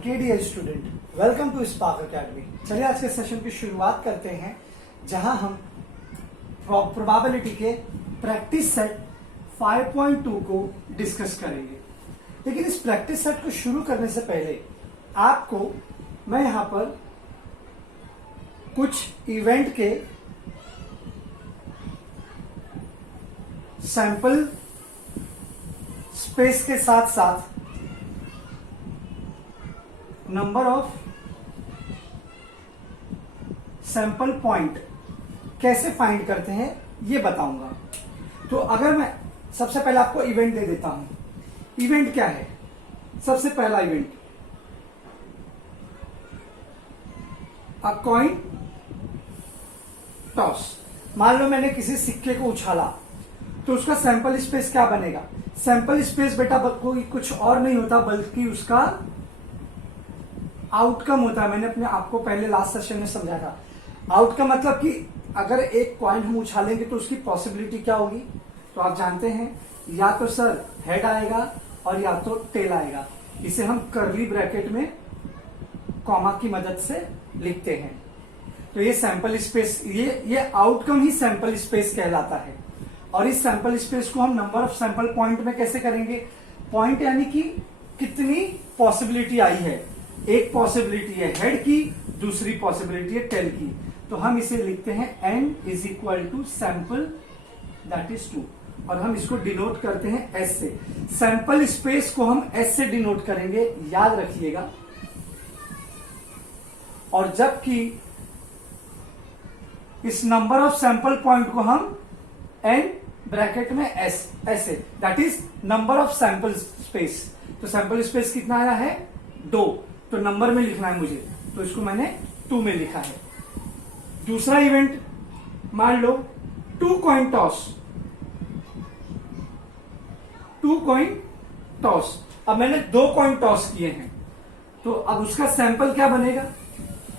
Okay dear student, welcome to Spark Academy. चलिए आज के सेशन की शुरुआत करते हैं, जहां हम प्रोबेबिलिटी के प्रैक्टिस सेट 5.2 को डिस्कस करेंगे। लेकिन इस प्रैक्टिस सेट को शुरू करने से पहले आपको मैं यहां पर कुछ इवेंट के सैंपल स्पेस के साथ साथ नंबर ऑफ सैंपल पॉइंट कैसे फाइंड करते हैं ये बताऊंगा। तो अगर मैं सबसे पहले आपको इवेंट दे देता हूं। इवेंट क्या है? सबसे पहला इवेंट अ कॉइन टॉस। मान लो मैंने किसी सिक्के को उछाला तो उसका सैंपल स्पेस क्या बनेगा? सैंपल स्पेस बेटा कोई कुछ और नहीं होता बल्कि उसका आउटकम होता है। मैंने अपने आपको पहले लास्ट सेशन में समझाया था। आउटकम मतलब कि अगर एक कॉइन हम उछालेंगे तो उसकी पॉसिबिलिटी क्या होगी? तो आप जानते हैं, या तो सर हेड आएगा और या तो टेल आएगा। इसे हम कर्ली ब्रैकेट में कॉमा की मदद से लिखते हैं। तो ये सैंपल स्पेस, ये आउटकम ही सैंपल स्पेस कहलाता है। और इस सैंपल स्पेस को हम नंबर ऑफ सैंपल पॉइंट में कैसे करेंगे? पॉइंट यानी कि कितनी पॉसिबिलिटी आई है। एक पॉसिबिलिटी है हेड की, दूसरी पॉसिबिलिटी है टेल की। तो हम इसे लिखते हैं n is equal to sample that is 2, और हम इसको डिनोट करते हैं s से। सैंपल स्पेस को हम s से डिनोट करेंगे, याद रखिएगा। और जबकि इस नंबर ऑफ सैंपल पॉइंट को हम n ब्रैकेट में s ऐसे, that is number of sample space. तो सैंपल स्पेस कितना आया है? 2। तो नंबर में लिखना है मुझे, तो इसको मैंने 2 में लिखा है। दूसरा इवेंट मान लो 2 कॉइन टॉस। 2 coin toss. अब मैंने 2 कॉइन टॉस किए हैं, तो अब उसका सैंपल क्या बनेगा?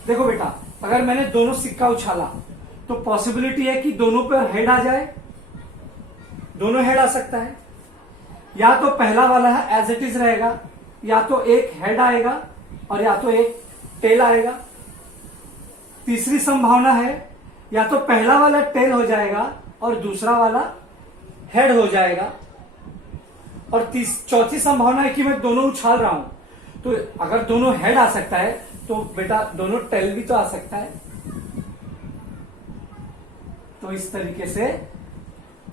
देखो बेटा, अगर मैंने दोनों सिक्का उछाला तो पॉसिबिलिटी है कि दोनों पर हेड आ जाए। दोनों हेड आ सकता है, या तो पहला वाला है एज इट इज रहेगा, या तो एक हेड आएगा और या तो एक टेल आएगा। तीसरी संभावना है या तो पहला वाला टेल हो जाएगा और दूसरा वाला हेड हो जाएगा। और चौथी संभावना है कि मैं दोनों उछाल रहा हूं, तो अगर दोनों हेड आ सकता है तो बेटा दोनों टेल भी तो आ सकता है। तो इस तरीके से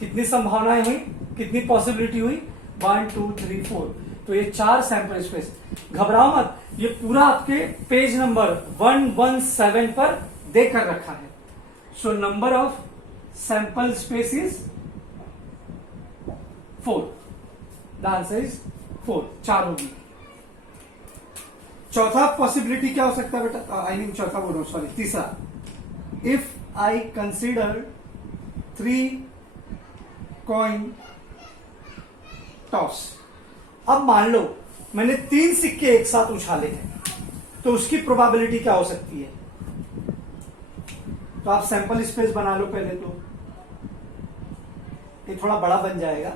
कितनी संभावनाएं हुई, कितनी पॉसिबिलिटी हुई? 1 2 3 4। तो ये 4 सैंपल स्पेस। घबराओ मत, ये पूरा आपके पेज नंबर 117 पर देकर रखा है। So number of sample space is 4। The answer is 4। 4 होगी। चौथा पॉसिबिलिटी क्या हो सकता है बेटा? आई मीन चौथा बोल रहा हूं, सॉरी, तीसरा। If I consider 3 coin toss. अब मान लो मैंने 3 सिक्के एक साथ उछाले हैं, तो उसकी प्रोबेबिलिटी क्या हो सकती है? तो आप सैंपल स्पेस बना लो पहले, तो ये थोड़ा बड़ा बन जाएगा।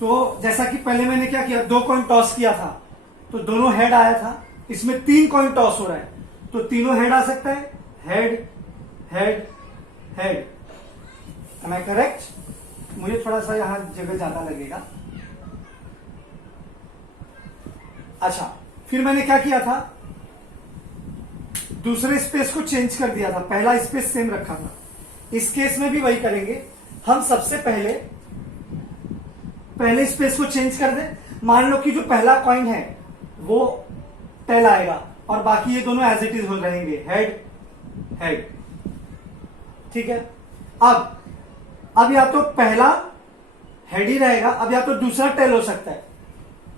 तो जैसा कि पहले मैंने क्या किया, 2 कॉइन टॉस किया था तो दोनों हेड आया था। इसमें 3 कॉइन टॉस हो रहा है तो तीनों हेड आ सकता है। Head head head. Am I correct? मुझे थोड़ा सा यहां जगह ज्यादा लगेगा। अच्छा, फिर मैंने क्या किया था? दूसरे स्पेस को चेंज कर दिया था, पहला स्पेस सेम रखा था। इस केस में भी वही करेंगे। हम सबसे पहले स्पेस को चेंज कर दें। मान लो कि जो पहला कॉइन है वो टेल आएगा और बाकी ये दोनों एज इट इज हो रहेंगे, हेड हेड। ठीक है। अब या तो पहला हेड ही रहेगा, अब या तो दूसरा टेल हो सकता है।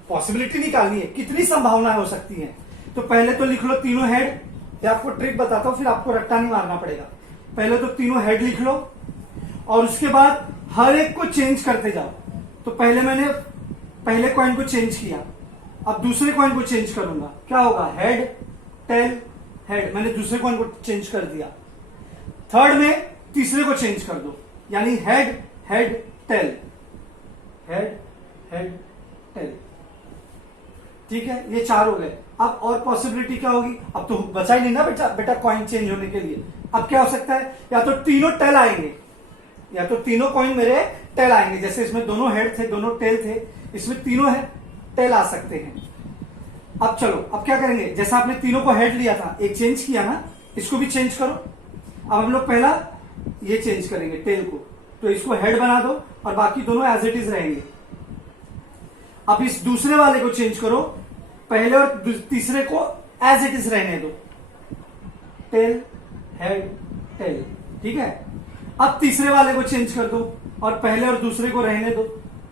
पॉसिबिलिटी निकालनी है, कितनी संभावनाएं हो सकती हैं। तो पहले तो लिख लो तीनों हेड। या आपको ट्रिक बताता हूं, फिर आपको रट्टा नहीं मारना पड़ेगा। पहले तो तीनों हेड लिख लो और उसके बाद हर एक को चेंज करते जाओ। तो पहले मैंने पहले कॉइन को चेंज किया, अब दूसरे कॉइन को चेंज करूंगा। क्या होगा? Head tail head. मैंने दूसरे कॉइन को चेंज कर दिया। थर्ड में तीसरे को चेंज कर दो, यानी head head tail head head tail. ठीक है, ये 4 हो गए। अब और पॉसिबिलिटी क्या होगी, अब तो बचा ही नहीं ना बेटा कॉइन चेंज होने के लिए। अब क्या हो सकता है, या तो तीनों टेल आएंगे, या तो तीनों कॉइन मेरे टेल आएंगे। जैसे इसमें दोनों हेड थे, दोनों टेल थे, इसमें तीनों है टेल आ सकते हैं। अब चलो, अब क्या करेंगे, जैसा आपने तीनों को हेड लिया था, एक चेंज किया ना, इसको भी चेंज करो। अब हम लोग पहला ये चेंज करेंगे टेल को, तो इसको हेड बना दो और बाकी दोनों एज इट इज रहेंगे। अब इस दूसरे वाले को चेंज करो, पहले और तीसरे को एज इट इज रहने दो, टेल हेड टेल, ठीक है। अब तीसरे वाले को चेंज कर दो और पहले और दूसरे को रहने दो,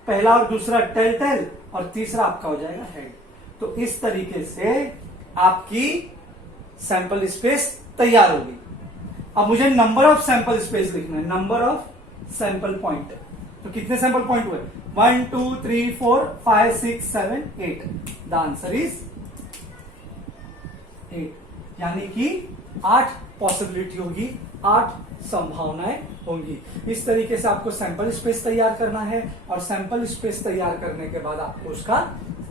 पहला और दूसरा टेल टेल और तीसरा आपका हो जाएगा हेड। तो इस तरीके से आपकी सैंपल स्पेस तैयार होगी। अब मुझे नंबर ऑफ सैंपल स्पेस लिखना है, नंबर ऑफ सैंपल पॉइंट। तो कितने सैंपल पॉइंट हुए, 1 2 3 4 5 6 7 8। द आंसर इज 8, यानी कि 8 पॉसिबिलिटी होगी, 8 संभावनाएं होंगी। इस तरीके से आपको सैंपल स्पेस तैयार करना है और सैंपल स्पेस तैयार करने के बाद आपको उसका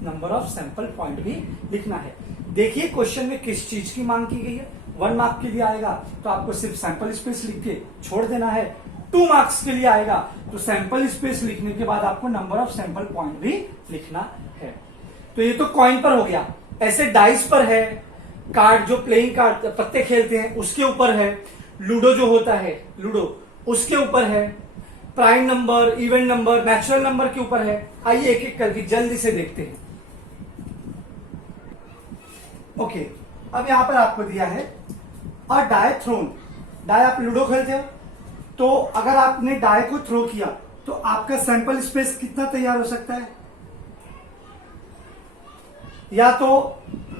नंबर ऑफ सैंपल पॉइंट भी लिखना है। देखिए क्वेश्चन में किस चीज की मांग की गई है। 1 मार्क के लिए आएगा तो आपको सिर्फ सैंपल स्पेस लिख के छोड़ देना है। 2 मार्क्स के लिए आएगा तो सैंपल स्पेस लिखने के बाद आपको नंबर ऑफ सैंपल पॉइंट भी लिखना है। तो ये तो कॉइन पर हो गया। ऐसे डाइस पर है, कार्ड जो प्लेइंग कार्ड पत्ते खेलते हैं उसके ऊपर है, लूडो जो होता है लूडो उसके ऊपर है, prime number, event number, natural number के ऊपर है। आइए एक एक करके जल्दी से देखते हैं। ओके, अब यहां पर आपको दिया है अ डाई थ्रोन। डाई आप लूडो खेलते हो, तो अगर आपने डाई को थ्रो किया तो आपका सैंपल स्पेस कितना तैयार हो सकता है, या तो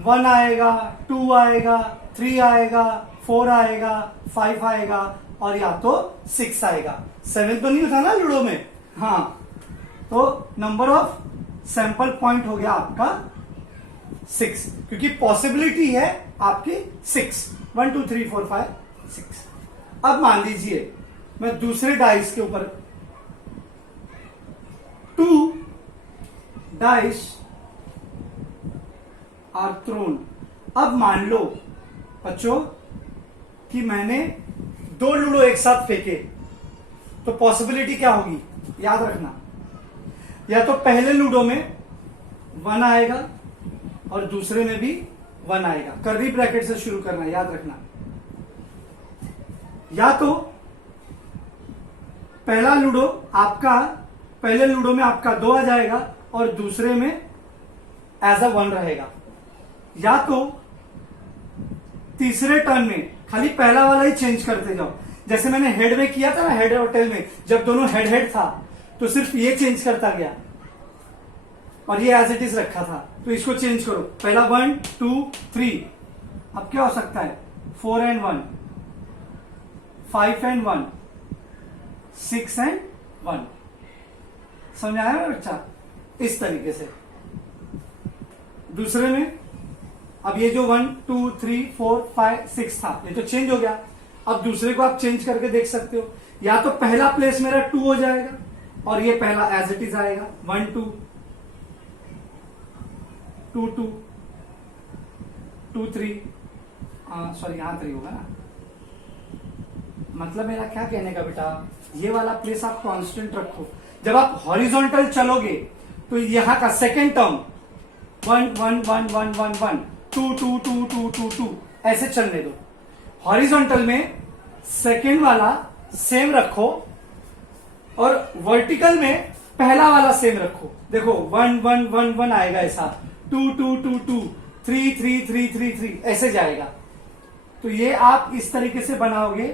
1 आएगा, 2 आएगा, 3 आएगा, 4 आएगा, 5 आएगा और या तो 6 आएगा। 7 तो नहीं होता ना लूडो में। हाँ, तो नंबर ऑफ सैंपल पॉइंट हो गया आपका 6, क्योंकि पॉसिबिलिटी है आपकी 6, 1 2 3 4 5 6। अब मान लीजिए मैं दूसरे डाइस के ऊपर 2 डाइस आर थ्रोन। अब मान लो बच्चों कि मैंने 2 लूडो एक साथ फेंके, तो पॉसिबिलिटी क्या होगी, याद रखना, या तो पहले लूडो में 1 आएगा और दूसरे में भी 1 आएगा। कर्ली ब्रैकेट से शुरू करना, याद रखना। या तो पहला लूडो आपका, पहले लूडो में आपका 2 आ जाएगा और दूसरे में एज अ 1 रहेगा, या तो तीसरे टर्न में खाली पहला वाला ही चेंज करते जाओ। जैसे मैंने हेड में किया था ना, हेड और टेल में, जब दोनों हेड हेड था तो सिर्फ ये चेंज करता गया और ये एज इट इज रखा था। तो इसको चेंज करो, पहला 1 2 3। अब क्या हो सकता है, 4 and 1, 5 and 1, 6 and 1। समझ आया ना बच्चा, इस तरीके से। दूसरे में अब ये जो 1 2 3 4 5 6 था, ये तो चेंज हो गया। अब दूसरे को आप चेंज करके देख सकते हो, या तो पहला प्लेस मेरा 2 हो जाएगा और ये पहला एज इट इज आएगा, 1 2 2 2 2 3, सॉरी यहां 3 होगा ना। मतलब मेरा क्या कहने का बेटा, ये वाला प्लेस आप कांस्टेंट रखो। जब आप हॉरिजॉन्टल चलोगे तो यहां का सेकेंड टर्म 1 1 1 1 1 1 2 2 2 2 2 2 ऐसे चलने दो। हॉरिजॉन्टल में सेकेंड वाला सेम रखो और वर्टिकल में पहला वाला सेम रखो। देखो 1 1 1 1 आएगा ऐसा, 2 2 2 2 3 3 3 3 3 ऐसे जाएगा। तो ये आप इस तरीके से बनाओगे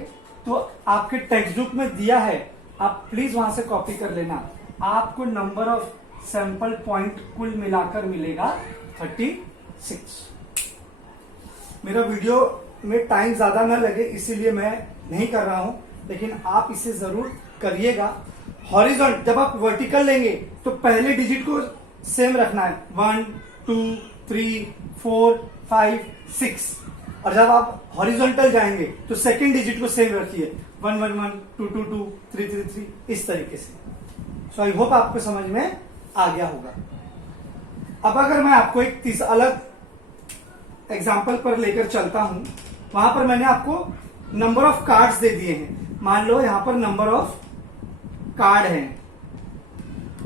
तो आपके टेक्स्ट बुक में दिया है, आप प्लीज वहां से कॉपी कर लेना। आपको नंबर ऑफ सैंपल पॉइंट कुल मिलाकर मिलेगा 36। मेरा वीडियो में टाइम ज्यादा न लगे इसीलिए मैं नहीं कर रहा हूं, लेकिन आप इसे जरूर करिएगा। हॉरिजॉन्टल जब आप वर्टिकल लेंगे तो पहले डिजिट को सेम रखना है, 1 2 3 4 5 6, और जब आप हॉरिजॉन्टल जाएंगे तो सेकेंड डिजिट को सेम रखिए, 1 1 1 2 2 2 3 3 3 इस तरीके से। सो आई होप आपको समझ में आ गया होगा। अब अगर मैं आपको एक तीस अलग एग्जाम्पल पर लेकर चलता हूं, वहां पर मैंने आपको नंबर ऑफ कार्ड्स दे दिए हैं। मान लो यहां पर नंबर ऑफ कार्ड है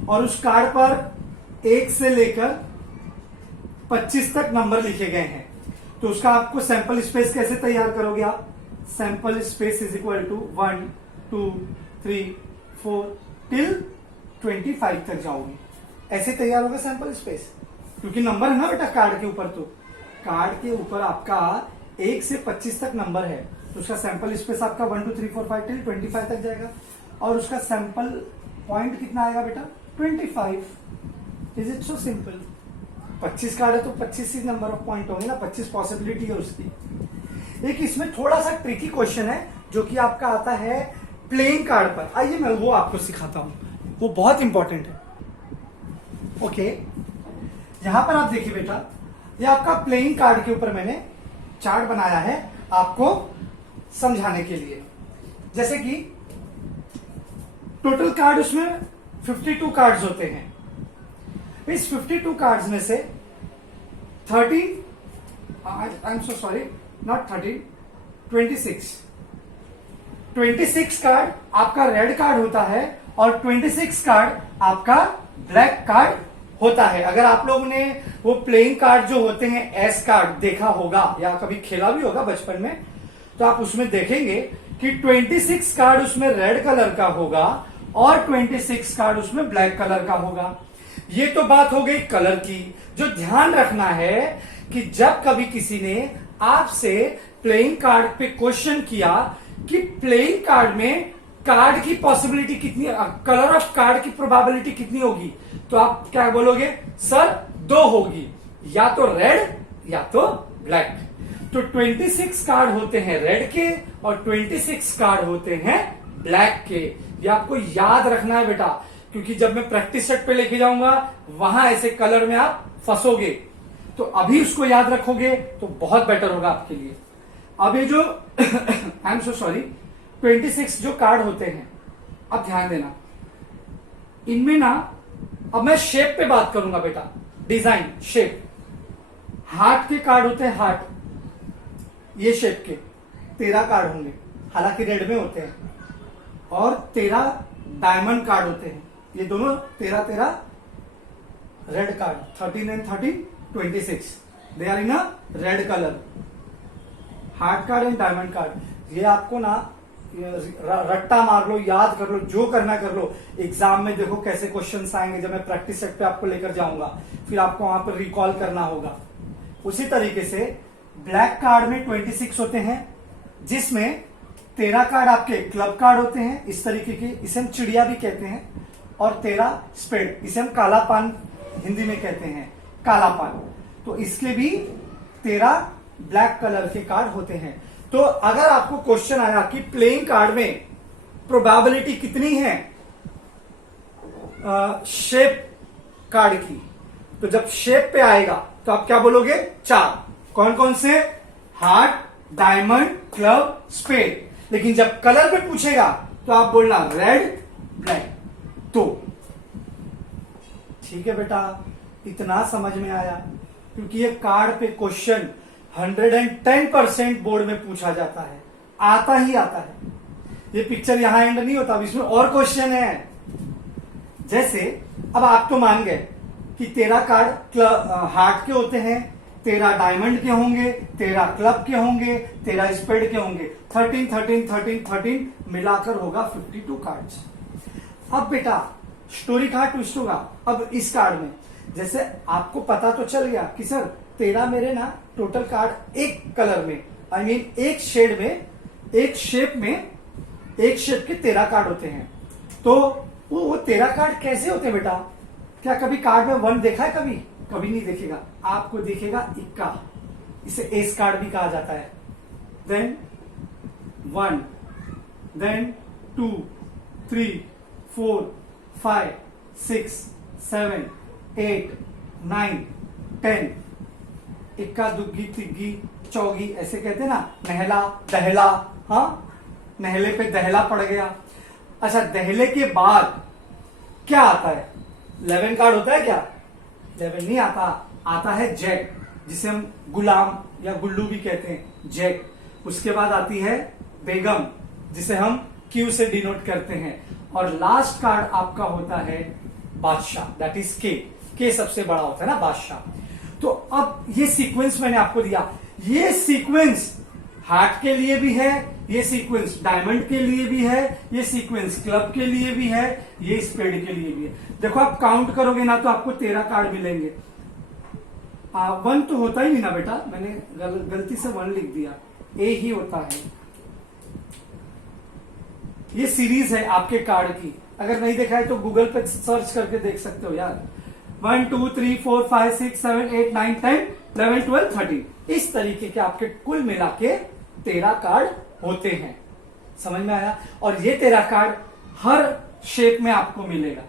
और उस कार्ड पर 1 से लेकर 25 तक नंबर लिखे गए हैं, तो उसका आपको सैंपल स्पेस कैसे तैयार करोगे आप? Sample space is equal to 1 2 3 4 till 25 तक जाओगे, ऐसे तैयार होगा सैंपल स्पेस, क्योंकि नंबर है ना बेटा कार्ड के ऊपर। तो कार्ड के ऊपर आपका 1 से 25 तक नंबर है, तो उसका सैंपल स्पेस आपका 1 2 3 4 5 टिल 25 तक जाएगा, और उसका सैंपल पॉइंट कितना आएगा बेटा? 25। Is it so simple? 25 card है तो 25 ही नंबर ऑफ पॉइंट होंगे ना, 25 पॉसिबिलिटी है उसकी। एक इसमें थोड़ा सा ट्रिकी क्वेश्चन है जो कि आपका आता है प्लेइंग कार्ड पर। आइए मैं वो आपको सिखाता हूं, वो बहुत इंपॉर्टेंट है। ओके, यहां पर आप देखिए बेटा, ये आपका प्लेइंग कार्ड के ऊपर मैंने चार्ट बनाया है आपको समझाने के लिए। जैसे कि टोटल कार्ड उसमें 52 कार्ड्स होते हैं। इस 52 कार्ड्स में से 13 I am so sorry, not 13, 26 card आपका रेड कार्ड होता है और 26 कार्ड आपका ब्लैक कार्ड होता है। अगर आप लोगों ने वो प्लेइंग कार्ड जो होते हैं एस कार्ड देखा होगा या कभी खेला भी होगा बचपन में, तो आप उसमें देखेंगे कि 26 कार्ड उसमें रेड कलर का होगा और 26 कार्ड उसमें ब्लैक कलर का होगा। ये तो बात हो गई कलर की। जो ध्यान रखना है कि जब कभी किसी ने आपसे प्लेइंग कार्ड पे क्वेश्चन किया कि प्लेइंग कार्ड में कार्ड की पॉसिबिलिटी कितनी, कलर ऑफ कार्ड की प्रोबेबिलिटी कितनी होगी, तो आप क्या बोलोगे? सर 2 होगी, या तो रेड या तो ब्लैक। तो 26 कार्ड होते हैं रेड के और 26 कार्ड होते हैं ब्लैक के। ये आपको याद रखना है बेटा, क्योंकि जब मैं प्रैक्टिस सेट पे लेके जाऊंगा वहां ऐसे कलर में आप फंसोगे, तो अभी उसको याद रखोगे तो बहुत बेटर होगा आपके लिए। अब ये जो आई एम सो सॉरी 26 जो कार्ड होते हैं, अब ध्यान देना इनमें ना, अब मैं शेप पे बात करूंगा बेटा, डिजाइन शेप। हार्ट के कार्ड होते हैं, हार्ट ये शेप के 13 कार्ड होंगे, हालांकि रेड में होते हैं, और 13 डायमंड कार्ड होते हैं। ये दोनों 13 red card, 13 and 13 26, they are in a red colour. Heart card and diamond card, ये आपको ना रट्टा मार लो, याद कर लो, जो करना कर लो। एग्जाम में देखो कैसे क्वेश्चंस आएंगे, जब मैं प्रैक्टिस सेट पे आपको लेकर जाऊंगा, फिर आपको वहां पर रिकॉल करना होगा। उसी तरीके से ब्लैक कार्ड में 26 होते हैं, जिसमें 13 कार्ड आपके क्लब कार्ड होते हैं इस तरीके के, इसे हम चिड़िया भी कहते हैं, और 13 स्पेड, इसे हम काला पान हिंदी में कहते हैं, काला पान। तो इसके भी 13 ब्लैक कलर के कार्ड होते हैं। तो अगर आपको क्वेश्चन आया कि प्लेइंग कार्ड में प्रोबेबिलिटी कितनी है शेप कार्ड की, तो जब शेप पे आएगा तो आप क्या बोलोगे? 4। कौन कौन से? Heart, diamond, club, spade. लेकिन जब कलर पे पूछेगा तो आप बोलना रेड, ब्लैक। तो ठीक है बेटा, इतना समझ में आया, क्योंकि ये कार्ड पे क्वेश्चन 110% बोर्ड में पूछा जाता है, आता ही आता है। ये पिक्चर यहां एंड नहीं होता, अब इसमें और क्वेश्चन है। जैसे अब आप तो मान गए कि 13 कार्ड हार्ट के होते हैं, 13 डायमंड के होंगे, 13 क्लब के होंगे, 13 स्पेड के होंगे, 13 13 13 13 मिलाकर होगा 52 कार्ड्स। अब बेटा स्टोरी का ट्विस्ट होगा। अब इस कार्ड में जैसे आपको पता तो चल गया कि सर 13 मेरे ना टोटल कार्ड एक कलर में, आई मीन एक शेड में, एक शेप में, एक शेप के 13 कार्ड होते हैं। तो वो 13 कार्ड कैसे होते हैं बेटा? क्या कभी कार्ड में 1 देखा है? कभी कभी नहीं देखेगा, आपको दिखेगा इक्का, इसे एस कार्ड भी कहा जाता है। देन 1, देन 2 3 4 5 6 7 8 9 10, इक्का दुग्गी तिग्गी चौगी, ऐसे कहते हैं ना, नहला दहला। हाँ, नहले पे दहला पड़ गया। अच्छा, दहले के बाद क्या आता है? 11 कार्ड होता है क्या? 11 नहीं आता, आता है जैक, जिसे हम गुलाम या गुल्लू भी कहते हैं, जैक। उसके बाद आती है बेगम, जिसे हम क्यू से डिनोट करते हैं। और लास्ट कार्ड आपका होता है बादशाह, दैट इज के सबसे बड़ा होता है ना बादशाह। तो अब ये सीक्वेंस मैंने आपको दिया, ये सीक्वेंस हार्ट के लिए भी है, ये सीक्वेंस डायमंड के लिए भी है, ये सीक्वेंस क्लब के लिए भी है, ये स्पेड के लिए भी है। देखो आप काउंट करोगे ना तो आपको 13 कार्ड मिलेंगे। 1 तो होता ही नहीं ना बेटा, मैंने गलती से 1 लिख दिया, ए ही होता है। ये सीरीज है आपके कार्ड की, अगर नहीं देखा है तो गूगल पे सर्च करके देख सकते हो यार। 1 2 3 4 5 6 7 8 9 10 11 12 13 इस तरीके के आपके कुल मिला के 13 कार्ड होते हैं। समझ में आया? और ये 13 कार्ड हर शेप में आपको मिलेगा,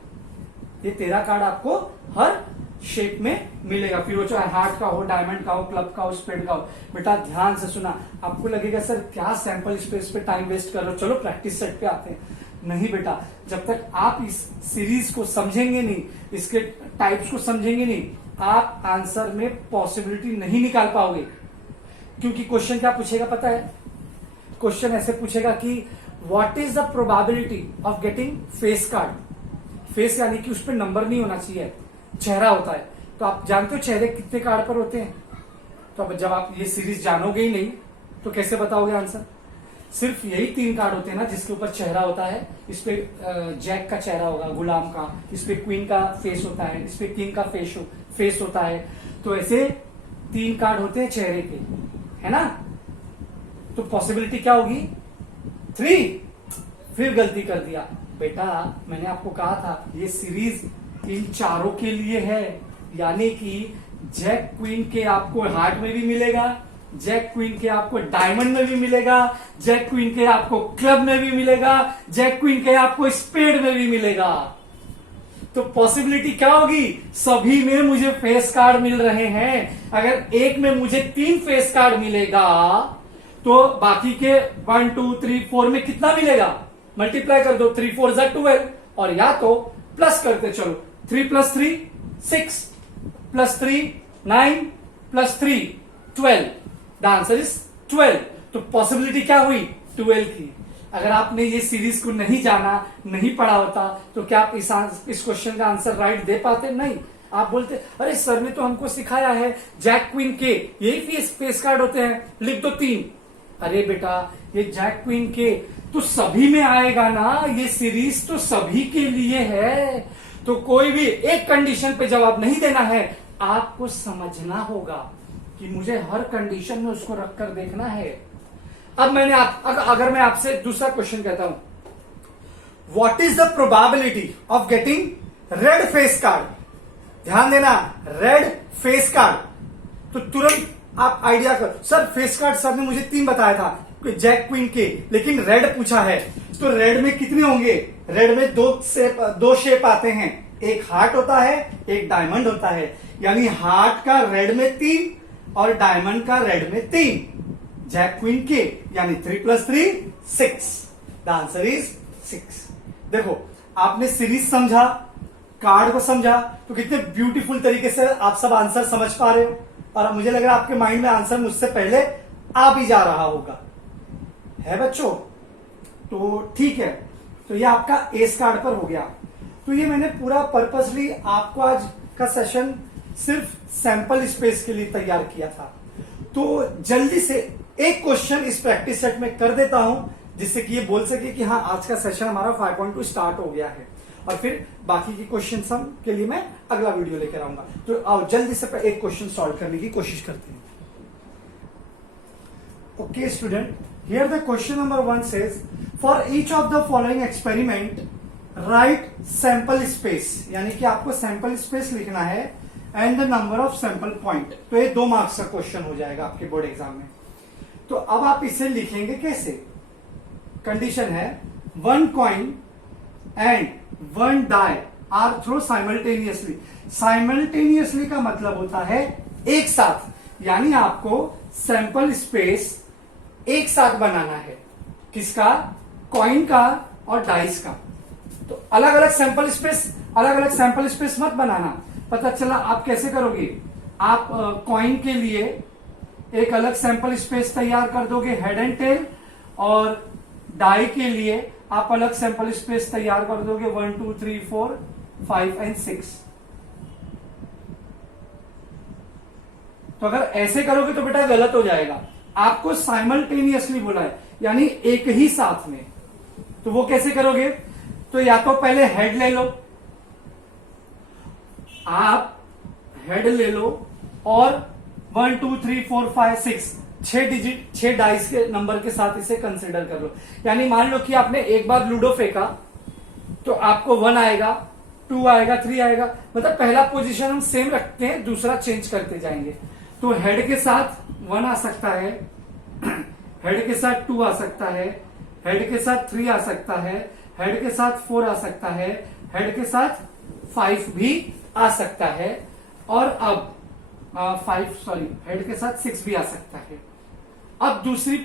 ये 13 कार्ड आपको हर शेप में मिलेगा, फिर वो चाहे हार्ट का हो, डायमंड का हो, क्लब का हो, स्पेड का हो। बेटा ध्यान से सुना, आपको लगेगा सर क्या सैंपल स्पेस पे टाइम वेस्ट कर रहे हो, चलो प्रैक्टिस सेट पे आते हैं। नहीं बेटा, जब तक आप इस सीरीज को समझेंगे नहीं, इसके टाइप्स को समझेंगे नहीं, आप आंसर में पॉसिबिलिटी नहीं निकाल पाओगे। क्योंकि क्वेश्चन क्या पूछेगा पता है? क्वेश्चन ऐसे पूछेगा कि what is the probability of getting face card. Face यानी कि उस पर नंबर नहीं होना चाहिए, चेहरा होता है। तो आप जानते हो चेहरे कितने कार्ड पर होते हैं? तो अब जब आप ये सीरीज जानोगे ही नहीं तो कैसे बताओगे आंसर? सिर्फ यही 3 कार्ड होते हैं ना जिसके ऊपर चेहरा होता है। इस पे जैक का चेहरा होगा, गुलाम का, इस पे क्वीन का फेस होता है, इस पे किंग का फेस होता है। तो ऐसे 3 कार्ड होते हैं चेहरे के, है ना? तो पॉसिबिलिटी क्या होगी? 3। फिर गलती कर दिया बेटा, मैंने आपको कहा था ये सीरीज इन चारों के लिए है, यानी कि जैक क्वीन के आपको हार्ट में भी मिलेगा, जैक क्वीन के आपको डायमंड में भी मिलेगा, जैक क्वीन के आपको क्लब में भी मिलेगा, जैक क्वीन के आपको स्पेड में भी मिलेगा। तो पॉसिबिलिटी क्या होगी? सभी में मुझे फेस कार्ड मिल रहे हैं। अगर एक में मुझे 3 फेस कार्ड मिलेगा तो बाकी के 1 2 3 4 में कितना मिलेगा? मल्टीप्लाई कर दो, 3 4 जा 12, और या तो प्लस करते चलो, 3 + 3 6 + 3 9 + 3 12। The answer is 12। तो पॉसिबिलिटी क्या हुई? 12 की। अगर आपने ये सीरीज को नहीं जाना, नहीं पढ़ा होता, तो क्या आप इस क्वेश्चन का आंसर राइट दे पाते? नहीं। आप बोलते अरे सर ने तो हमको सिखाया है जैक क्वीन के यही फेस कार्ड होते हैं, लिख दो 3। अरे बेटा, ये जैक क्वीन के तो सभी में आएगा ना, ये सीरीज तो सभी के लिए है। तो कोई भी एक कंडीशन पे जवाब नहीं देना है, आपको समझना होगा कि मुझे हर कंडीशन में उसको रखकर देखना है। अब अगर मैं आपसे दूसरा क्वेश्चन कहता हूं, what is the probability of getting red face card? ध्यान देना, रेड फेस कार्ड। तो तुरंत आप आइडिया कर, सर फेस कार्ड सर ने मुझे 3 बताया था जैक क्वीन के, लेकिन रेड पूछा है, तो रेड में कितने होंगे? रेड में 2 शेप आते हैं, एक हार्ट होता है, एक डायमंड होता है। यानी हार्ट का रेड में 3 और डायमंड का रेड में 3। जैक क्वीन के यानी 3 + 3 6। The answer is 6। देखो, आपने सीरीज समझा, कार्ड को समझा, तो कितने ब्यूटीफुल तरीके से आप सब आंसर समझ पा रहे हो। और मुझे लग रहा है आपके माइंड में आंसर मुझसे पहले आ भी जा रहा होगा, है बच्चों? तो ठीक है, तो ये आपका एस कार्ड पर हो गया। तो ये मैंने पूरा पर्पसली आपको आज का सेशन सिर्फ सैंपल स्पेस के लिए तैयार किया था। तो जल्दी से एक क्वेश्चन इस प्रैक्टिस सेट में कर देता हूं, जिससे कि ये बोल सके कि हाँ, आज का सेशन हमारा 5.2 स्टार्ट हो गया है। और फिर बाकी की क्वेश्चन सम के लिए मैं अगला वीडियो लेकर आऊंगा। तो आओ जल्दी से एक क्वेश्चन सॉल्व करने की कोशिश करते हैं। Okay student, here the question number 1 says, for each of the following experiment right sample space, यानी कि आपको सैंपल स्पेस लिखना है and the number of sample point. तो ये 2 मार्क्स का क्वेश्चन हो जाएगा आपके बोर्ड एग्जाम में। तो अब आप इसे लिखेंगे कैसे? कंडीशन है 1 coin and 1 die are throw simultaneously. Simultaneously का मतलब होता है एक साथ, यानी आपको सैंपल स्पेस एक साथ बनाना है। किसका? कॉइन का और डाइस का। तो अलग अलग सैंपल स्पेस मत बनाना, पता चला आप कैसे करोगे, आप कॉइन के लिए एक अलग सैंपल स्पेस तैयार कर दोगे हेड एंड टेल, और डाई के लिए आप अलग सैंपल स्पेस तैयार कर दोगे 1 2 3 4 5 एंड 6। तो अगर ऐसे करोगे तो बेटा गलत हो जाएगा। आपको साइमल्टेनियसली बोला है, यानी एक ही साथ में। तो वो कैसे करोगे, तो या तो पहले हेड ले लो, आप हेड ले लो और 1 2 3 4 5 6 6 डिजिट 6 डाइस के नंबर के साथ इसे कंसिडर कर लो। यानी मान लो कि आपने एक बार लूडो फेंका तो आपको 1 आएगा, 2 आएगा, 3 आएगा, मतलब पहला पोजीशन हम सेम रखते हैं, दूसरा चेंज करते जाएंगे। तो हेड के साथ 1 आ सकता है, हेड के साथ 2 आ सकता है, हेड के साथ 3 आ सकता है, हेड के साथ 4 आ सकता है, हेड के साथ 5 भी आ सकता है, और अब 5 सॉरी हेड के साथ 6 भी आ सकता है। अब दूसरी,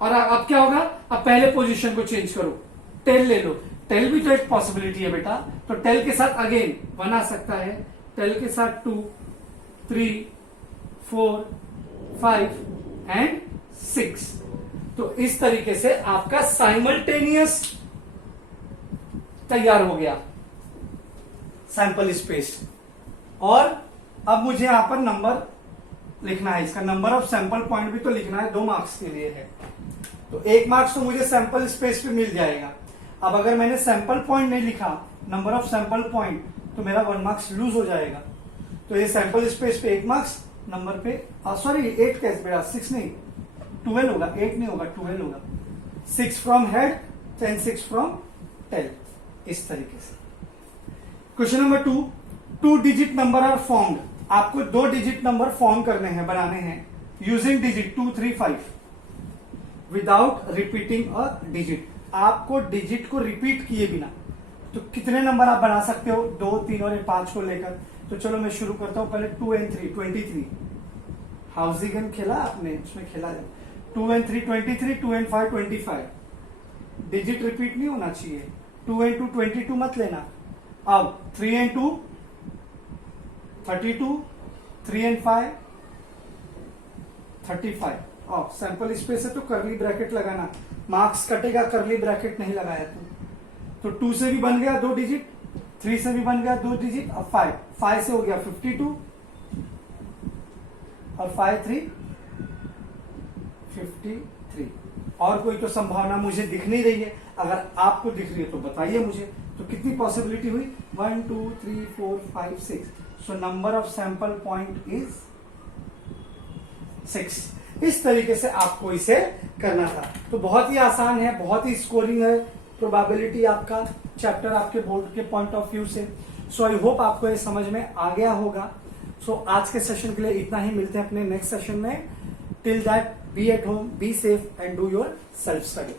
और अब क्या होगा, अब पहले पोजीशन को चेंज करो, टेल ले लो, टेल भी तो एक पॉसिबिलिटी है बेटा। तो टेल के साथ अगेन 1 आ सकता है, टेल के साथ 2 3 4 5 एंड 6। तो इस तरीके से आपका साइमल्टेनियस तैयार हो गया सैंपल स्पेस। और अब मुझे यहां पर नंबर लिखना है, इसका नंबर ऑफ सैंपल पॉइंट भी तो लिखना है, 2 मार्क्स के लिए है। तो 1 मार्क्स तो मुझे सैंपल स्पेस पे मिल जाएगा। अब अगर मैंने सैंपल पॉइंट नहीं लिखा, नंबर ऑफ सैंपल पॉइंट, तो मेरा 1 मार्क्स लूज हो जाएगा। तो ये सैंपल स्पेस पे 1 मार्क्स, नंबर पे सॉरी 8 कैसे बेटा, 6 नहीं 12 होगा, 8 नहीं होगा 12 होगा। 6 from head and 6 from tail, इस तरीके से। Question number 2 digit number are formed. आपको 2 डिजिट नंबर फॉर्म करने हैं, बनाने हैं, using digit 2 3 5 without repeating a digit. आपको डिजिट को रिपीट किए बिना तो कितने नंबर आप बना सकते हो, 2 3 और 5 को लेकर। तो चलो मैं शुरू करता हूं, पहले 2 and 3 23। हाउसिंग गेम खेला आपने, उसमें खेला है। 2 and 3 23, 2 and 5 25। डिजिट रिपीट नहीं होना चाहिए। 2 and 2 22 मत लेना। अब 3 and 2 32, 3 and 5 35। और सैंपल स्पेस है तो करली ब्रैकेट लगाना, मार्क्स कटेगा, करली ब्रैकेट नहीं लगाया तो 2 से भी बन गया 2 डिजिट, 3 से भी बन गया 2 डिजिट, अब 5 से हो गया 52 और 5 3 53। और कोई तो संभावना मुझे दिख नहीं रही है, अगर आपको दिख रही है तो बताइए मुझे। तो कितनी पॉसिबिलिटी हुई, 1 2 3 4 5 6। So number of sample point is 6। इस तरीके से आपको इसे करना था। तो बहुत ही आसान है, बहुत ही स्कोरिंग है, प्रोबेबिलिटी आपका चैप्टर आपके बोर्ड के पॉइंट ऑफ व्यू से। सो आई होप आपको ये समझ में आ गया होगा। सो आज के सेशन के लिए इतना ही, मिलते हैं अपने नेक्स्ट सेशन में। Till that be at home, be safe and do your self study.